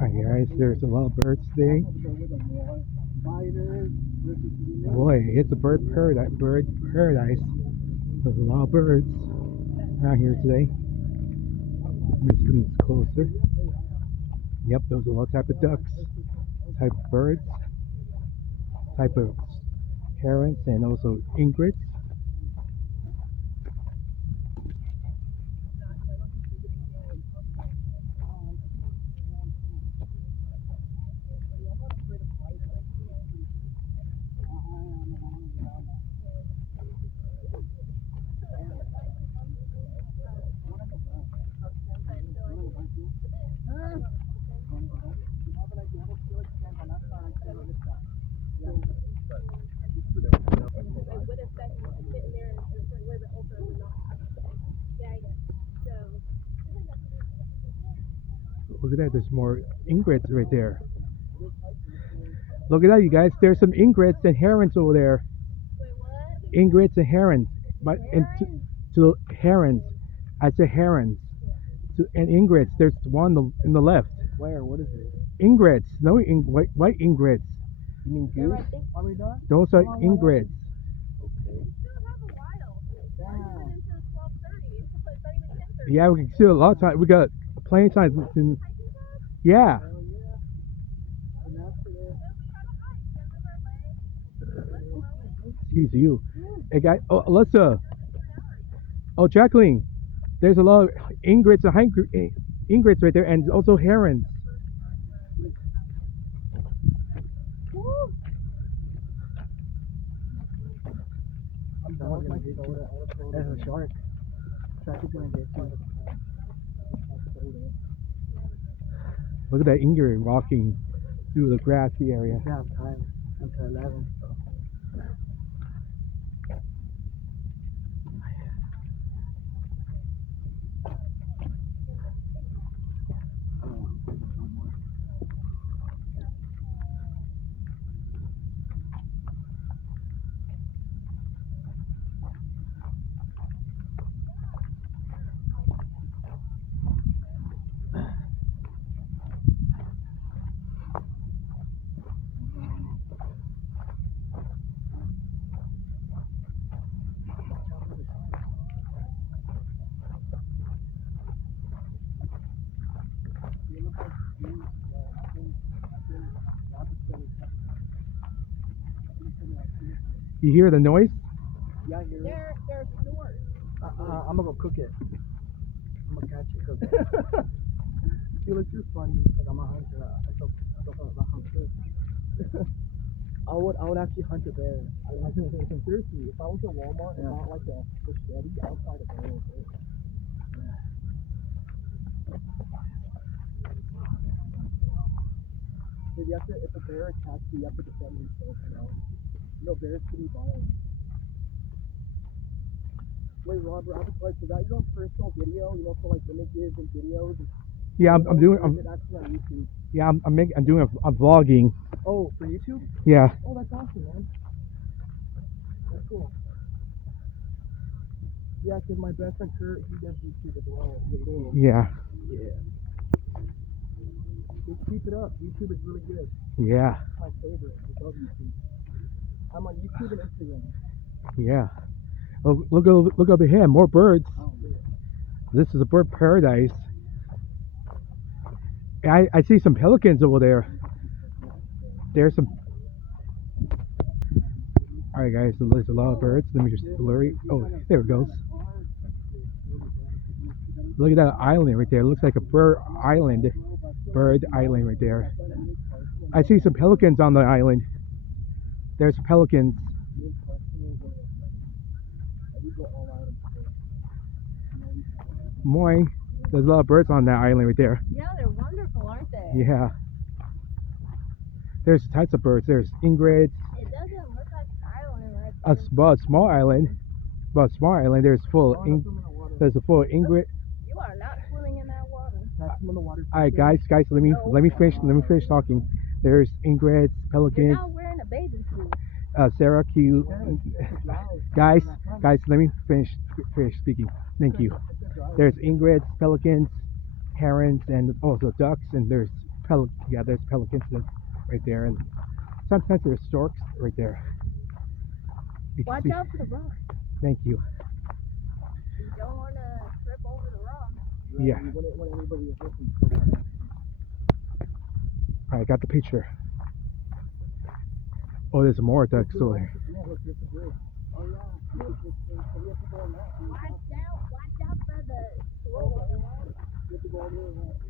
Hi guys, there's a lot of birds today. Boy, it's a bird paradise. There's a lot of birds around here today. Let me zoom closer. Yep, those are all type of ducks, type of birds, type of herons, and also egrets. Look at that, there's more egrets right there. Look at that, you guys. There's some egrets and herons over there. Egrets and herons, but and to herons, I say herons. And egrets, there's one in the left. Where? What is it? Egrets, no white egrets. You mean goose? Are we done? Those are egrets. Okay. Yeah, we can see a lot of time. We got plenty of time. Yeah. Hell yeah. And after that. Excuse you. Hey, guy. Oh, Alyssa. Oh, Jacqueline. There's a lot of egrets and egrets right there, and also herons. I'm done with my soda. There's a shark. Shark is gonna get you. Look at that egret walking through the grassy area. We have time until 11. So. You hear the noise? Yeah, They're snort. I'm gonna go cook it. I'm gonna catch it, cook it. You look too funny because I'm a hunter. I don't hunt. I would actually hunt a bear. Seriously, if I went to Walmart and bought like a machete, I would fight a bear with it. So you have to, if a bear attacks you, you have to defend yourself, you know. You know, bears can be violent. Wait, Robert, I have a question. Is that your own personal video, you know, for like images and videos? Yeah, I'm doing. Or is it actually on YouTube? Yeah, I'm doing a vlogging. Oh, for YouTube? Yeah. Oh, that's awesome, man. That's cool. Yeah, because my best friend Kurt, he does YouTube as well. Cool. Yeah. Yeah. Just keep it up. YouTube is really good. Yeah. It's my favorite. I love YouTube. I'm on YouTube and Instagram. Yeah. Oh, look up ahead, more birds. Oh, yeah. This is a bird paradise. I see some pelicans over there. There's some. All right, guys. So there's a lot of birds. Let me just blurry. Oh, there it goes. Look at that island right there. It looks like a bird island right there. I see some pelicans on the island. There's pelicans. Moin. There's a lot of birds on that island right there. Yeah, they're wonderful, aren't they? Yeah. There's types of birds. There's egrets. It doesn't look like island right A there. small island. But small island. There's full. There's a full egret. You are not swimming in that water. All right, guys. Let me finish talking. There's egrets, You're pelicans. not wearing a bathing suit. Sarah Q. Guys, let me finish speaking. Thank you. There's egrets, pelicans, herons, and also ducks, and there's Yeah, there's pelicans right there, and sometimes there's storks right there. You can Watch see. out for the rock. Thank you. You don't want to trip over the rock. Yeah. You wouldn't want anybody to hurt them. All right, got the picture. Oh, there's more ducks over there. Yeah, look, there's the bridge. Oh, yeah. We have to go on that. Watch out for the slope. You have to go over there.